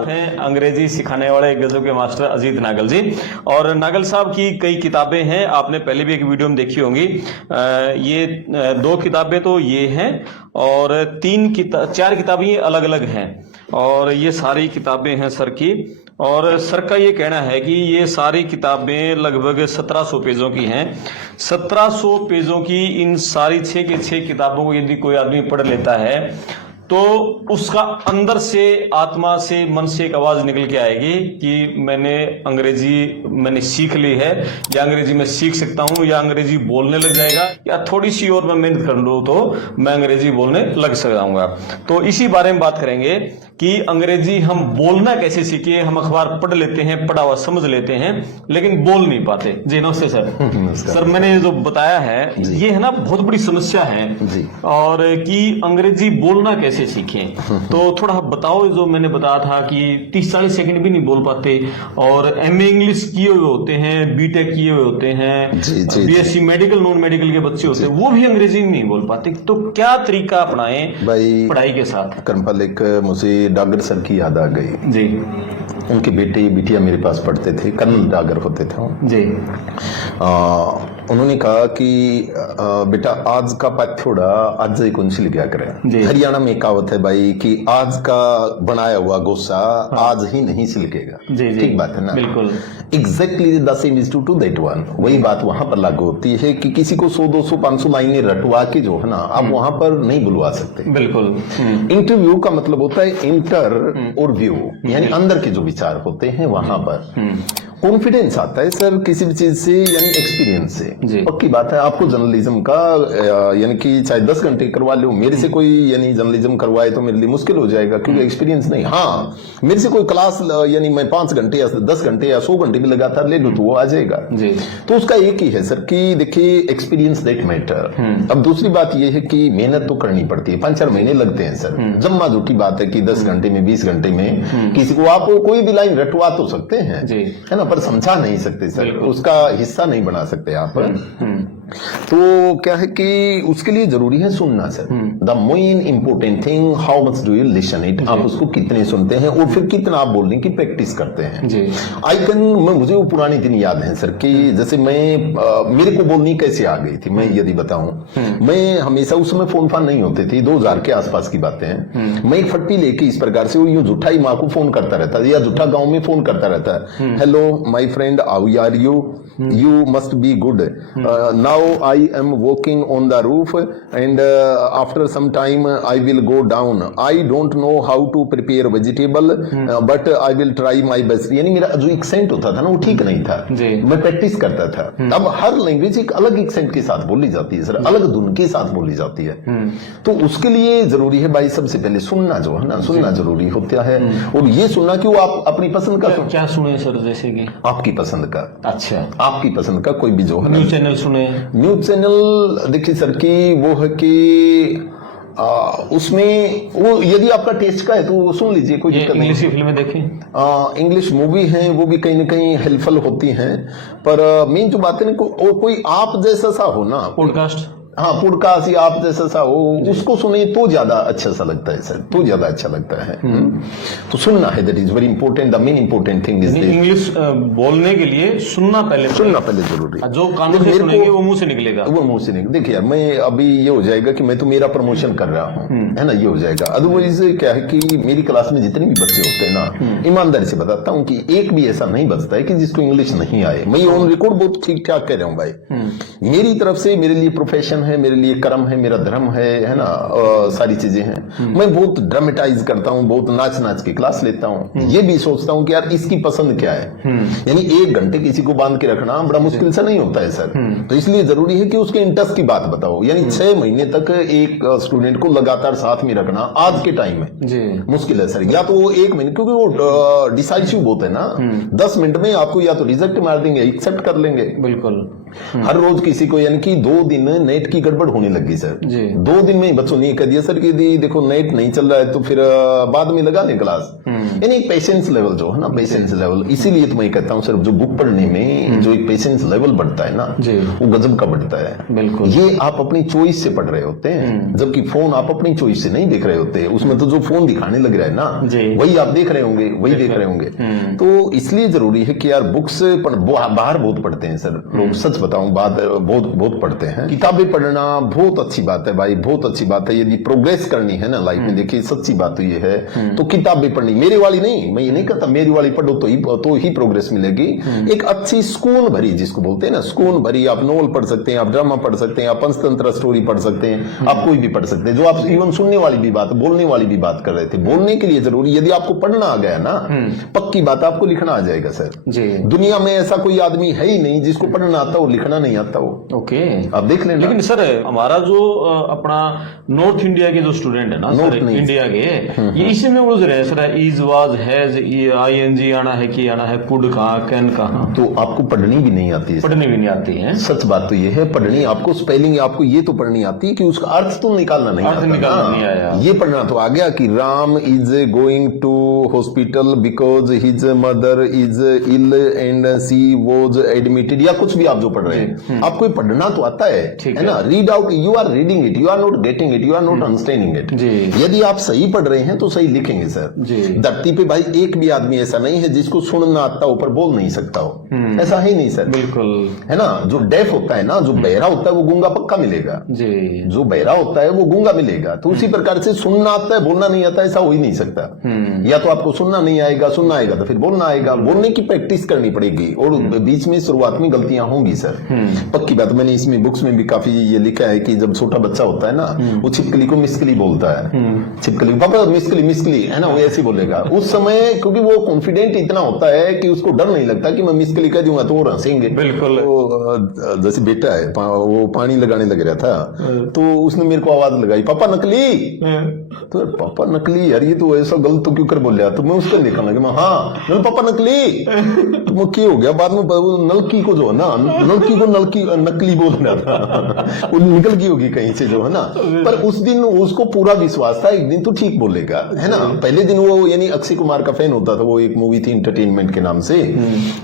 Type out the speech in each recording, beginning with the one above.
हैं अंग्रेजी सिखाने वाले गजब के मास्टर अजीत नागल जी। और नागल साहब की कई किताबें हैं, आपने पहले भी एक वीडियो में देखी होंगी। ये 2 किताबें तो ये हैं और 4 किताबें ये अलग अलग हैं और ये सारी किताबें हैं सर की। और सर का ये कहना है कि ये सारी किताबें लगभग 1700 पेजों की हैं। 1700 पेजों की इन सारी 6 की 6 किताबों को यदि कोई आदमी पढ़ लेता है तो उसका अंदर से, आत्मा से, मन से एक आवाज निकल के आएगी कि मैंने सीख ली है, या अंग्रेजी में सीख सकता हूं, या अंग्रेजी बोलने लग जाएगा, या थोड़ी सी और मैं मेहनत कर लूं तो मैं अंग्रेजी बोलने लग सकूंगा। तो इसी बारे में बात करेंगे कि अंग्रेजी हम बोलना कैसे सीखे। हम अखबार पढ़ लेते हैं, पढ़ा हुआ समझ लेते हैं, लेकिन बोल नहीं पाते। जी नमस्ते सर। सर मैंने जो बताया है ये है ना बहुत बड़ी समस्या है जी। और कि अंग्रेजी बोलना कैसे सीखें, तो थोड़ा बताओ। जो मैंने बताया था कि 30-40 सेकंड भी नहीं बोल पाते, और एमए इंग्लिश किए हुए होते हैं, बीटेक किए हुए होते हैं, बीएससी मेडिकल नॉन मेडिकल के बच्चे होते हैं, वो भी अंग्रेजी में नहीं बोल पाते। तो क्या तरीका अपनाएं पढ़ाई के साथ? कर्मपाल, एक मुझे डागर सर की याद आ गई जी। उनकी बिटिया मेरे पास पढ़ते थे, कर्नल डागर होते थे जी। उन्होंने कहा कि बेटा आज का पाठ्योड़ा आज ही कौन सी लिखा करें। हरियाणा में कहावत है भाई कि आज का बनाया हुआ गुस्सा आज ही नहीं सिलकेगा। ठीक बात है ना? बिल्कुल। Exactly the same is to that one. वही बात वहां पर लागू होती है कि किसी को 100, 200, 500 लाइनें रटवा के जो है ना आप वहां पर नहीं बुलवा सकते। बिल्कुल। इंटरव्यू का मतलब होता है इंटर और व्यू, यानी अंदर के जो विचार होते हैं वहां पर कॉन्फिडेंस आता है सर किसी भी चीज से, यानी एक्सपीरियंस से। पक्की बात है, आपको जर्नलिज्म का यानी कि चाहे 10 घंटे करवा लो, मेरे से कोई यानी जर्नलिज्म करवाए तो मेरे लिए मुश्किल हो जाएगा क्योंकि एक्सपीरियंस नहीं। हाँ, मेरे से कोई क्लास यानी मैं 5 घंटे या 10 घंटे या 100 घंटे भी लगातार ले लूं तो वो आ जाएगा। तो उसका एक ही है सर कि देखिए एक्सपीरियंस दैट मैटर। अब दूसरी बात यह है कि मेहनत तो करनी पड़ती है, 5-4 महीने लगते हैं सर। जम्मा जो की बात है कि 10 घंटे में 20 घंटे में किसी को आप कोई भी लाइन रटवा तो सकते हैं, है ना, पर समझा नहीं सकते सर, उसका हिस्सा नहीं बना सकते आप। तो क्या है कि उसके लिए जरूरी है सुनना sir. The main important thing, how much do you listen it. आप उसको कितने सुनते हैं और फिर कितना आप बोलने की प्रैक्टिस करते हैं। मुझे वो पुरानी दिन याद है सर कि जैसे मेरे को बोलनी कैसे आ गई थी, मैं यदि बताऊं, मैं हमेशा उस समय फोन नहीं होते थे, 2000 के आसपास की बातें हैं। मैं एक फट्टी लेके इस प्रकार से यूं झूठा ही माँ को फोन करता रहता है या झूठा गांव में फोन करता रहता है। Hello my friend, how are you, you must be good. Now I am walking on the roof and after some time I will go down. I don't know how to prepare vegetable but I will try my best. यानी मेरा जो accent होता था ना वो ठीक नहीं था, मैं प्रैक्टिस करता था। अब हर लैंग्वेज एक अलग एक्सेंट के साथ बोली जाती है सर, अलग धुन के साथ बोली जाती है। तो उसके लिए जरूरी है भाई सबसे पहले सुनना जो है ना, सुनना जरूरी होता है। और ये सुनना कि वो आप अपनी पसंद का क्या सुने सर, जैसे कि आपकी पसंद का। अच्छा, आपकी पसंद का कोई भी जो है न्यूज चैनल सुने। न्यूज चैनल देखिए सर की वो है कि उसमें वो यदि आपका टेस्ट का है तो वो सुन लीजिए, कोई दिक्कत नहीं। इंग्लिश फिल्में देखें, इंग्लिश मूवी हैं वो भी कहीं ना कहीं हेल्पफुल होती हैं, पर मेन जो बात है ना कोई आप जैसा सा हो ना, पॉडकास्ट। हाँ, पॉडकास्ट या आप जैसा सा हो उसको सुने तो ज्यादा अच्छा सा लगता है सर, तो ज्यादा अच्छा लगता है। तो सुनना है, that is very important. The main important thing is English बोलने के लिए सुनना पहले जरूरी है। जो कानों से सुनेंगे वो मुंह से निकलेगा, वो मुंह से निकलेगा। देखिए यार, मैं अभी ये हो जाएगा कि मैं तो मेरा प्रमोशन कर रहा हूँ, है ना, ये हो जाएगा। अदरवाइज क्या है कि मेरी क्लास में जितने भी बच्चे होते हैं ना, ईमानदारी से बताता हूँ कि एक भी ऐसा नहीं बचता है कि जिसको इंग्लिश नहीं आए। मैं ऑन रिकॉर्ड बहुत ठीक ठाक कह रहा हूँ भाई, मेरी तरफ से मेरे लिए प्रोफेशन है, मेरे लिए कर्म है, मेरा धर्म है ना, सारी चीजें हैं। मैं बहुत ड्रामेटाइज करता हूँ, बहुत नाच नाच की क्लास लेता हूँ। ये भी सोचता हूँ कि यार इसकी पसंद क्या है। यानी 1 घंटे किसी को बांध के रखना बड़ा मुश्किल से नहीं होता है सर। तो इसलिए जरूरी है कि उसके इंटरेस्ट की बात बताओ। यानी 6 महीने तक एक स्टूडेंट को लगातार साथ में रखना आज के टाइम में मुश्किल है सर। या तो वो 1 महीने, क्योंकि वो डिसाइसिव बहुत है ना, 10 मिनट में आपको या तो रिजेक्ट मार देंगे, एक्सेप्ट कर लेंगे। बिल्कुल। हर रोज किसी को, यानी कि 2 दिन नेट की गड़बड़ होने लगी सर। 2 दिन में ही बच्चों ने कह दिया सर कि देखो नेट नहीं चल रहा है तो फिर बाद में लगा लें क्लास। यानी पेशेंस लेवल जो है ना, पेशेंस लेवल, इसीलिए तो मैं कहता हूँ सर, जो बुक पढ़ने में जो एक पेशेंस लेवल बढ़ता है ना, वो गजब का बढ़ता है। बिल्कुल, ये आप अपनी चॉइस से पढ़ रहे होते हैं, जबकि फोन आप अपनी चॉइस से नहीं देख रहे होते। उसमें तो जो फोन दिखाने लग रहा है ना, वही आप देख रहे होंगे, वही देख रहे होंगे। तो इसलिए जरूरी है कि यार बुक्स बाहर बहुत पढ़ते हैं सर लोग, सच बताऊं, बात बहुत पढ़ते हैं। किताबें पढ़ना बहुत अच्छी बात है भाई, बहुत अच्छी बात है। यदि प्रोग्रेस करनी है ना लाइफ में, देखिए सच्ची बात तो ये है, तो किताबें पढ़नी, मेरे वाली नहीं, मैं ये नहीं कहता मेरी वाली पढ़ो तो ही प्रोग्रेस मिलेगी। एक अच्छी सुकून भरी, जिसको बोलते हैं ना सुकून भरी, आप नोवेल पढ़ सकते हैं, आप ड्रामा पढ़ सकते हैं, आप पंचतंत्र स्टोरी पढ़ सकते हैं, आप कोई भी पढ़ सकते हैं, जो आप इवन सुनने वाली भी बात, बोलने वाली भी बात कर रहे थे। बोलने के लिए जरूरी, यदि आपको पढ़ना आ गया ना, पक्की बात आपको लिखना आ जाएगा सर जी। दुनिया में ऐसा कोई आदमी है ही नहीं जिसको पढ़ना आता हो, लिखना नहीं आता हो। ओके, आप देख लेना। लेकिन सर हमारा जो अपना नॉर्थ इंडिया के जो स्टूडेंट है ना सर, इंडिया के, ये इसी में उलझ रहे हैं sir, is was has ING आना है कि आना है, कुड कहाँ, कैन कहाँ। तो आपको पढ़नी भी नहीं आती है, पढ़नी भी नहीं आती है। सच बात तो ये है, पढ़नी आपको, स्पेलिंग आपको ये तो पढ़नी आती है कि उसका अर्थ तो निकालना नहीं आता, निकालना नहीं आया। ये पढ़ना तो आ गया कि Ram is going to hospital because his mother is ill and she was admitted, या कुछ भी आप जो पढ़ रहे हैं, आपको पढ़ना तो आता है ना। Read out, you are reading it, you are not getting it, you are not understanding it. यदि आप सही पढ़ रहे हैं तो सही लिखेंगे सर। धरती पे भाई एक भी आदमी ऐसा नहीं है जिसको सुनना आता हो पर बोल नहीं सकता हो, ऐसा है नहीं सर। बिल्कुल, है ना। जो डेफ होता है ना, जो बहरा होता है वो गूंगा पक्का मिलेगा जी। जो बहरा होता है वो गूंगा मिलेगा। तो उसी प्रकार से सुनना आता है, बोलना नहीं आता, ऐसा हो ही नहीं सकता। या तो आपको सुनना नहीं आएगा, सुनना आएगा तो फिर बोलना आएगा। बोलने की प्रैक्टिस करनी पड़ेगी, और बीच में शुरुआत में गलतियां होंगी सर, पक्की बात। मैंने इसमें बुक्स में भी काफी ये लिखा है कि जब छोटा बच्चा होता है ना, वो छिपकली को मिस्कली बोलता है, छिपकली पापा मिस्कली मिस्कली, है ना, वो ऐसे बोलेगा उस समय, क्योंकि वो कॉन्फिडेंट इतना होता है कि उसको डर नहीं लगता कि मैं मिस्कली कह दूंगा तो वो हंसेंगे। बिल्कुल, जैसे बेटा है वो पानी लगाने लग रहा था, तो उसने मेरे को आवाज लगाई, पापा नकली। तो पापा नकली, यार ये तो ऐसा गलत तो क्यों कर बोल रहा। तो मैं उसको देखने लगा, मैं हाँ पापा नकली। तो वो क्या हो गया, बाद में नलकी को जो है ना, नलकी को नकली बोल रहा था, वो निकल गई होगी कहीं से जो है ना। पर उस दिन उसको पूरा विश्वास था एक दिन तो ठीक बोलेगा, है ना। पहले दिन वो यानी अक्षय कुमार का फैन होता था, वो एक मूवी थी एंटरटेनमेंट के नाम से,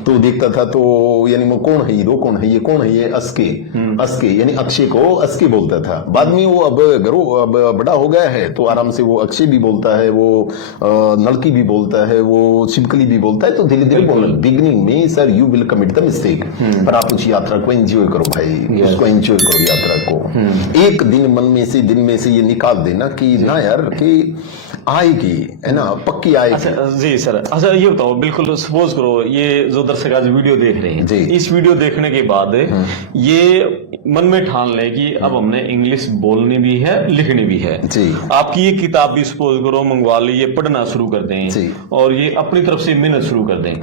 तो देखता था, तो यानी वो कौन है हीरो, कौन है ये, कौन है ये, अस्के यानी अक्षय को अस्के बोलता था। बाद में वो अब बड़ा हो गया है तो आराम से वो अक्षय भी बोलता है, वो नलकी भी बोलता है, वो छिपकली भी बोलता है। तो धीरे धीरे बोलना, बिगिनिंग में sir you will commit the mistake, पर आप उस यात्रा को एंजॉय करो भाई, उसको एंजॉय करो यात्रा को। एक दिन मन में से ये निकाल देना कि ना यार कि आएगी, है ना, पक्की आएगी। अच्छा जी सर, अच्छा ये बताओ, बिल्कुल सपोज करो ये जो दर्शक आज वीडियो देख रहे हैं, इस वीडियो देखने के बाद ये मन में ठान ले कि अब हमने इंग्लिश बोलनी भी है, लिखनी भी है जी। आपकी ये किताब भी सपोज करो मंगवा ली, ये पढ़ना शुरू कर दें और ये अपनी तरफ से मेहनत शुरू कर दें,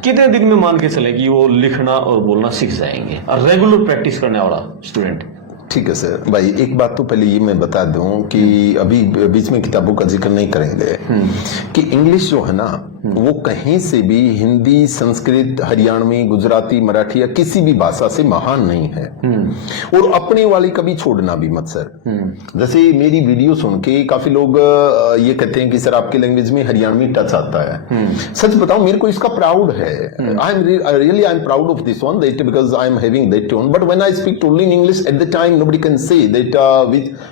कितने दिन में मान के चले कि वो लिखना और बोलना सीख जाएंगे, और रेगुलर प्रैक्टिस करने वाला स्टूडेंट? ठीक है सर भाई, एक बात तो पहले ये मैं बता दूं कि अभी बीच में किताबों का जिक्र नहीं करेंगे कि इंग्लिश जो है ना, वो कहीं से भी हिंदी, संस्कृत, हरियाणवी, गुजराती, मराठी या किसी भी भाषा से महान नहीं है। और अपने वाली कभी छोड़ना भी मत सर। जैसे मेरी वीडियो सुन के काफी लोग ये कहते हैं कि सर आपके लैंग्वेज में हरियाणवी टच आता है। सच बताऊं, मेरे को इसका प्राउड है। I am proud of this one, that because I am having that tone. But when I speak totally in English at the time nobody can say that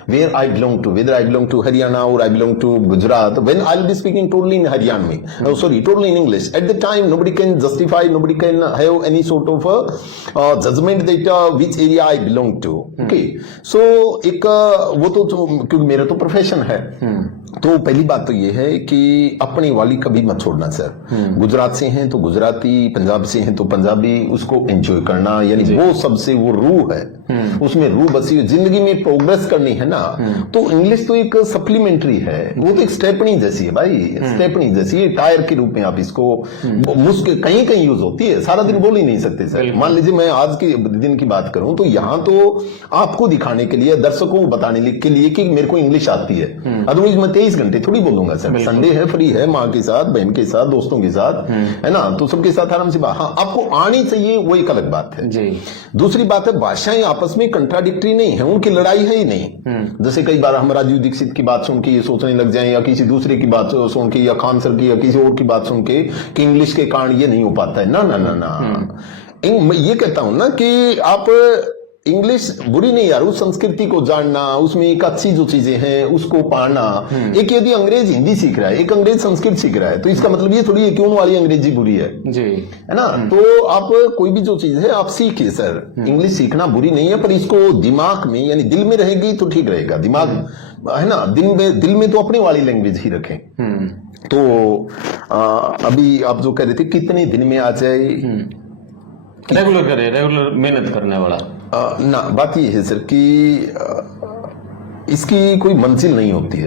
where I belong to, whether I belong to Haryana or I belong to Gujarat. When I'll be speaking totally in Haryanvi, totally in English, at the time nobody can justify, nobody can have any sort of judgment that which area I belong to. Okay, so एक वो तो क्योंकि मेरा तो profession है, तो पहली बात तो ये है कि अपनी वाली कभी मत छोड़ना सर। गुजरात से हैं तो गुजराती, पंजाब से हैं तो पंजाबी, उसको एंजॉय करना, यानी वो सबसे वो रूह है, उसमें रूह बसी हुई। जिंदगी में प्रोग्रेस करनी है ना, तो इंग्लिश तो एक सप्लीमेंट्री है, वो तो एक स्टेपनी जैसी है भाई, स्टेपनी जैसी है, टायर के रूप में आप इसको मुश्किल कहीं कहीं यूज होती है, सारा दिन बोल ही नहीं सकते सर। मान लीजिए मैं आज के दिन की बात करूं तो यहाँ तो आपको दिखाने के लिए, दर्शकों को बताने के लिए कि मेरे को इंग्लिश आती है, अदरवाइज मैं 23 घंटे थोड़ी बोलूंगा सर, संडे है, फ्री है, माँ के साथ, बहन के साथ, दोस्तों के साथ, है ना, तो सबके साथ आराम से हाँ आपको आनी चाहिए, वो एक अलग बात है जी। दूसरी बात है भाषाएं आपस में कंट्राडिक्टरी नहीं है, उनकी लड़ाई है ही नहीं। जैसे कई बार हम राजीव दीक्षित की बात सुन के ये सोचने लग जाए, या किसी दूसरे की बात सुन के, या खान सर की या किसी और की बात सुन के कि इंग्लिश के कारण ये नहीं हो पाता है, ना ना ना ना। मैं ये कहता हूं ना कि आप इंग्लिश बुरी नहीं यार, उस संस्कृति को जानना, उसमें एक अच्छी जो चीजें हैं उसको पाना। एक यदि अंग्रेज हिंदी सीख रहा है, एक अंग्रेज संस्कृत सीख रहा है, तो इसका मतलब ये थोड़ी है कि उन वाली अंग्रेजी बुरी है जी, है ना। तो आप कोई भी जो चीज है आप सीखिए सर, इंग्लिश सीखना बुरी नहीं है, पर इसको दिमाग में यानी दिल में रहेगी तो ठीक रहेगा। दिमाग है ना, दिल में तो अपनी वाली लैंग्वेज ही रखें। तो अभी आप जो कह रहे थे कितने दिन में आ जाए, रेगुलर करे, रेगुलर मेहनत करने वाला ना, बात ये है सर कि इसकी कोई मंजिल नहीं होती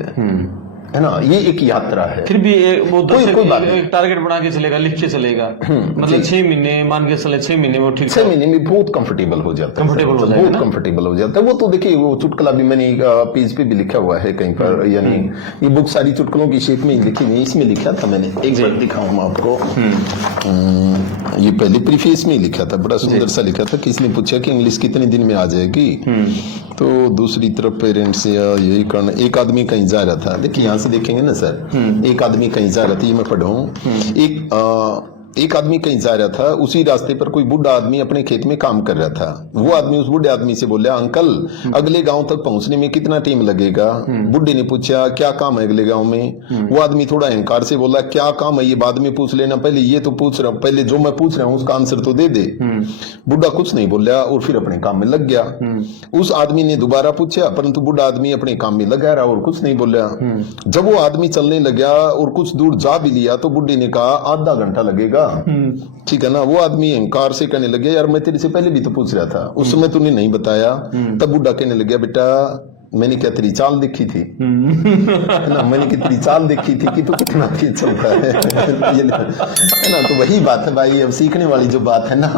है ना, ये एक यात्रा है। फिर भी वो एक टारगेट बना के चलेगा, लिख के चलेगा, मतलब 6 महीने मान के चले, 6 महीने वो ठीक, 6 महीने में बहुत कंफर्टेबल हो जाता है, बहुत कंफर्टेबल हो जाता है। वो तो देखिए वो चुटकुला भी मैंने पेज पे भी लिखा हुआ है कहीं पर, यानी ये बुक सारी चुटकुलों की शेप में लिखी नहीं, इसमें लिखा था मैंने, एक बार दिखाऊं आपको, ये पहले प्रीफेस में ही लिखा था, बड़ा सुंदर सा लिखा था। किसने पूछा कि इंग्लिश कितने दिन में आ जाएगी, तो दूसरी तरफ पेरेंट्स या यही करना, एक आदमी कहीं जा रहा था, देखिए यहाँ से देखेंगे ना सर, एक आदमी कहीं जा रहा था, ये मैं पढ़ूं, एक आदमी कहीं जा रहा था, उसी रास्ते पर कोई बूढ़ा आदमी अपने खेत में काम कर रहा था। वो आदमी उस बूढ़े आदमी से बोला, अंकल अगले गांव तक पहुंचने में कितना टाइम लगेगा? बूढ़े ने पूछा क्या काम है अगले गांव में? वो आदमी थोड़ा अहंकार से बोला, क्या काम है ये बाद में पूछ लेना, पहले ये तो पूछ रहा हूं, पहले जो मैं पूछ रहा हूं उसका आंसर तो दे दे। बूढ़ा कुछ नहीं बोला और फिर अपने काम में लग गया। उस आदमी ने दोबारा पूछा, परंतु बूढ़ा आदमी अपने काम में लगा रहा और कुछ नहीं बोला। जब वो आदमी चलने लगा और कुछ दूर जा भी लिया, तो बूढ़े ने कहा आधा घंटा लगेगा, ठीक है ना। वो आदमी अहंकार से कहने लगे, यार मैं तेरे से पहले भी तो पूछ रहा था, उस समय तूने नहीं बताया। तब बूढ़ा कहने लगे, बेटा मैंने क्या तेरी चाल देखी थी, है ना, मैंने क्या तेरी चाल देखी थी कि तू कितना तेज चलता है ना। तो वही बात है भाई, अब सीखने वाली जो बात है ना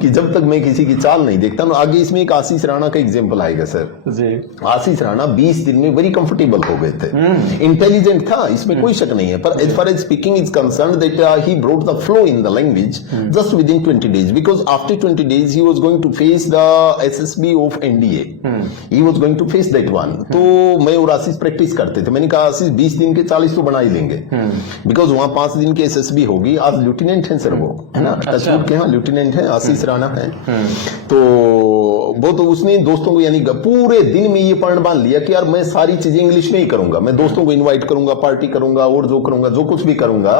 कि जब तक मैं किसी की चाल नहीं देखता ना। आगे इसमें एक आशीष राणा का एग्जांपल आएगा सर। आशीष राणा 20 दिन में वेरी कंफर्टेबल हो गए थे, इंटेलिजेंट था, इसमें कोई शक नहीं है, पर as far as speaking is concerned that he brought the flow in the language just within 20 days, because after 20 days he was going to face the SSB of NDA, he was going to face that one. तो मैं और आशीष practice करते थे, मैंने कहा आशीष 20 दिन के 40 तो बना ही लेंगे, बिकॉज वहां 5 दिन की एसएसबी होगी। आज लेफ्टिनेंट है सर वो, है ना, टचवुड के यहाँ लेफ्टिनेंट है, आशीष राणा है। तो वो तो उसने दोस्तों को यानी पूरे दिन में ये प्रण बांध लिया कि यार मैं सारी चीजें इंग्लिश में ही करूंगा, मैं दोस्तों को इन्वाइट करूंगा, पार्टी करूंगा और जो करूंगा, जो कुछ भी करूंगा,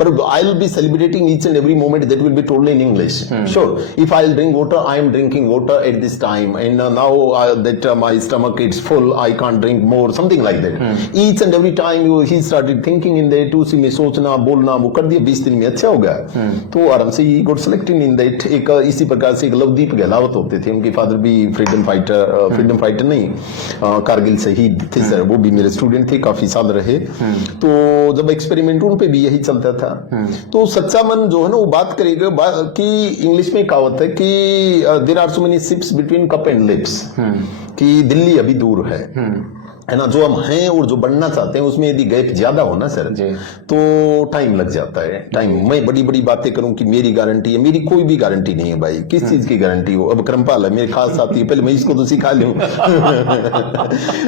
पर I will be celebrating each and every moment that will be totally in English. Sure, if I will drink water, I am drinking water at this time, and now that my stomach it's full, I can't drink more, something like that. Each and every time he started thinking in that, उसी में सोचना बोलना वो कर दिया। 20 दिन में अच्छा हो गया, तो आराम से ही got selected in that। एक इसी प्रकार से एक लवदीप गहलावत होते थे, उनके फादर भी फ्रीडम फाइटर नहीं, कारगिल शहीद थे सर, वो भी मेरे स्टूडेंट थे, काफी साल रहे। तो जब एक्सपेरिमेंट उन पे भी यही चलता था। तो सच्चा मन जो है ना वो बात करेगा कि इंग्लिश में कहावत है कि there are so many ships between cup and lips, कि दिल्ली अभी दूर है ना, जो हम हैं और जो बनना चाहते हैं उसमें यदि गैप ज्यादा हो ना सर, तो टाइम लग जाता है। टाइम, मैं बड़ी बड़ी बातें करूं कि मेरी गारंटी है, मेरी कोई भी गारंटी नहीं है भाई, किस चीज की गारंटी हो। अब क्रमपाल है मेरे खास साथी है, पहले मैं इसको तो सिखा लूं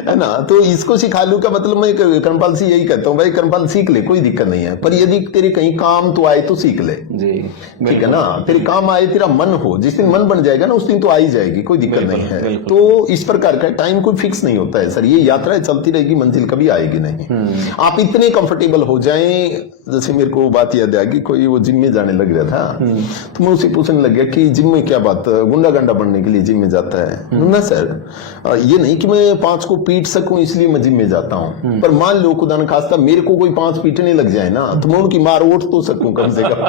है ना, तो इसको सिखा लूं का मतलब मैं क्रमपाल से यही कहता हूं, भाई क्रमपाल सीख ले, कोई दिक्कत नहीं है, पर यदि तेरे कहीं काम तो आए तो सीख ले, ठीक है ना। तेरे काम आए, तेरा मन हो, जिस दिन मन बन जाएगा ना उस दिन तो आ ही जाएगी, कोई दिक्कत नहीं है। तो इस प्रकार का टाइम कोई फिक्स नहीं होता है सर, ये यात्रा चलती रहेगी, मंजिल कभी आएगी नहीं। आप इतने कंफर्टेबल हो जाएं, जैसे मेरे को बात याद आ गई, कोई वो जिम में जाने लग रहा था, तो मैं उसे पूछने लग गया कि जिम में क्या बात, गुंडा गंडा बनने के लिए जिम में जाता है? ना सर, ये नहीं कि मैं 5 को पीट सकूं इसलिए मैं जिम में जाता हूं, पर मान लो खुदा न खास्ता मेरे को कोई 5 पीटने लग जाए ना, तो मैं उनकी मार ओठ तो सकूं कम से कम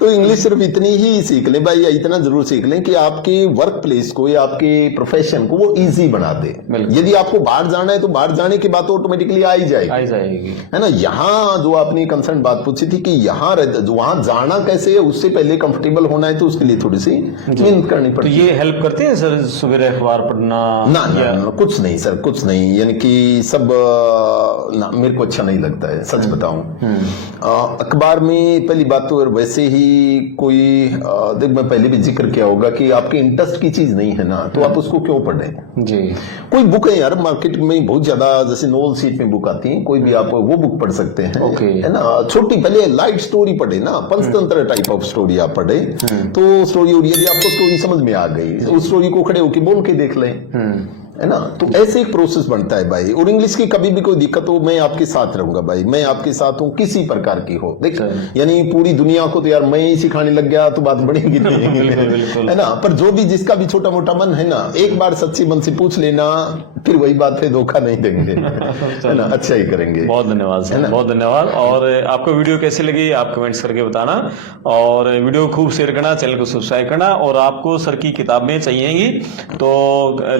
तो इंग्लिश सिर्फ इतनी ही सीख ले भाई, इतना जरूर सीख लें कि आपके वर्क प्लेस को या आपके प्रोफेशन को वो इजी बना दे। यदि आपको बाहर जाना है तो बाहर जाने के बाद तो ऑटोमेटिकली आ ही जाएगी, है ना। यहाँ जो आपने कंसर्न बात पूछी थी कि यहाँ वहां जाना कैसे है, उससे पहले कंफर्टेबल होना है, तो उसके लिए थोड़ी सी मेहनत करनी तो पड़ती है। ये हेल्प करते हैं सर सवेरे अखबार पढ़ना? ना, कुछ नहीं सर, कुछ नहीं, यानी कि सब ना, मेरे को अच्छा नहीं लगता है, सच बताऊं। अखबार में पहली बात तो वैसे ही कोई देख, मैं पहले भी जिक्र किया होगा कि आपके इंटरेस्ट की चीज नहीं है ना, तो आप उसको क्यों पढ़ें जी। कोई बुक है यार मार्केट में बहुत ज्यादा, जैसे नोवेल सीट में बुक आती है, कोई भी आप वो बुक पढ़ सकते हैं, है ना। छोटी पहले लाइट स्टोरी पढ़े ना, पंचतंत्र टाइप ऑफ स्टोरी आप पढ़े, तो स्टोरी, और यदि आपको स्टोरी समझ में आ गई, उस स्टोरी को खड़े होके बोल के देख लें, है ना। तो ऐसे एक प्रोसेस बनता है भाई। और इंग्लिश की कभी भी कोई दिक्कत हो, मैं आपके साथ रहूंगा भाई, मैं आपके साथ हूं, किसी प्रकार की हो। देख, यानी पूरी दुनिया को तो यार मैं ही सिखाने लग गया तो बात बढ़ेगी नहीं, है ना। पर जो भी जिसका भी छोटा मोटा मन है ना, एक बार सच्चे मन से पूछ लेना, फिर वही बात है, धोखा नहीं देंगे, है ना, अच्छा ही करेंगे। बहुत धन्यवाद सर, बहुत धन्यवाद। और आपको वीडियो कैसी लगी आप कमेंट्स करके बताना, और वीडियो खूब शेयर करना, चैनल को सब्सक्राइब करना। और आपको सर की किताबें चाहिएगी तो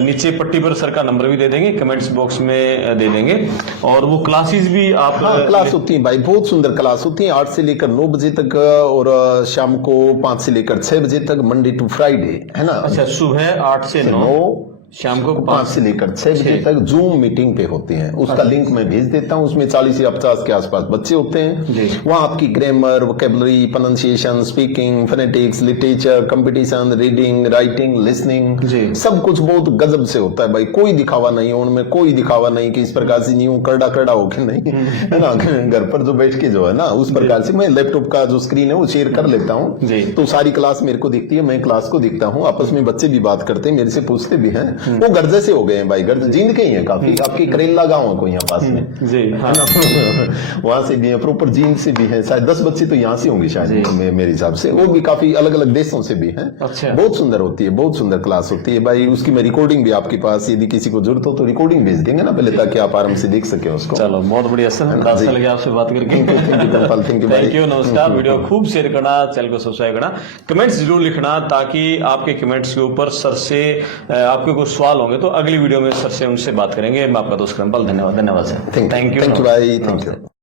नीचे पट्टी पर सर का नंबर भी दे देंगे, कमेंट्स बॉक्स में दे देंगे। और वो क्लासेस भी आप, हाँ, क्लास होती है भाई, बहुत सुंदर क्लास होती है, 8 से लेकर 9 बजे तक, और शाम को 5 से लेकर 6 बजे तक, मंडे टू फ्राइडे, है ना। अच्छा, सुबह 8 से 9, शाम को 5 से लेकर 6 बजे तक जूम मीटिंग पे होती है। उसका लिंक मैं भेज देता हूँ, उसमें 40 या 50 के आसपास बच्चे होते हैं। वहाँ आपकी grammar, vocabulary, pronunciation, speaking, phonetics, literature, competition, reading, writing, listening, सब कुछ बहुत गजब से होता है भाई। कोई दिखावा नहीं है उनमें, कोई दिखावा नहीं कि इस प्रकार से नहीं हूँ करड़ा करड़ा होके, नहीं, है ना। घर पर जो बैठ के जो है ना, उस प्रकार से मैं लैपटॉप का जो स्क्रीन है वो शेयर कर लेता हूँ, तो सारी क्लास मेरे को दिखती है, मैं क्लास को दिखता हूँ, आपस में बच्चे भी बात करते हैं, मेरे से पूछते भी हैं। वो गर्जे से हो गए हैं भाई, गर्ज जींद के ही हैं काफी, आपकी करेला गांव है कोई यहाँ पास में जी, हाँ। वहां से भी है, प्रॉपर जींद से भी है, शायद 10 बच्चे तो यहाँ से होंगे शायद, मेरे हिसाब से। वो भी काफी अलग अलग देशों से भी हैं। अच्छा। बहुत सुंदर होती है, बहुत सुंदर क्लास होती है भाई। उसकी मैं रिकॉर्डिंग भी आपके पास, यदि किसी को जरूरत हो तो रिकॉर्डिंग भेज देंगे ना पहले, ताकि आप आराम से देख सके उसको। चलो, बहुत बढ़िया सर, अच्छा लगा आपसे बात करके। थैंक यू, नमस्कार। वीडियो खूब शेयर करना, चैनल को सब्सक्राइब करना, कमेंट्स जरूर लिखना, ताकि आपके कमेंट्स के ऊपर सर से आपके कुछ सवाल होंगे तो अगली वीडियो में सर से उनसे बात करेंगे। मैं आपका दोस्त करमपाल, धन्यवाद सर। थैंक यू भाई, थैंक यू।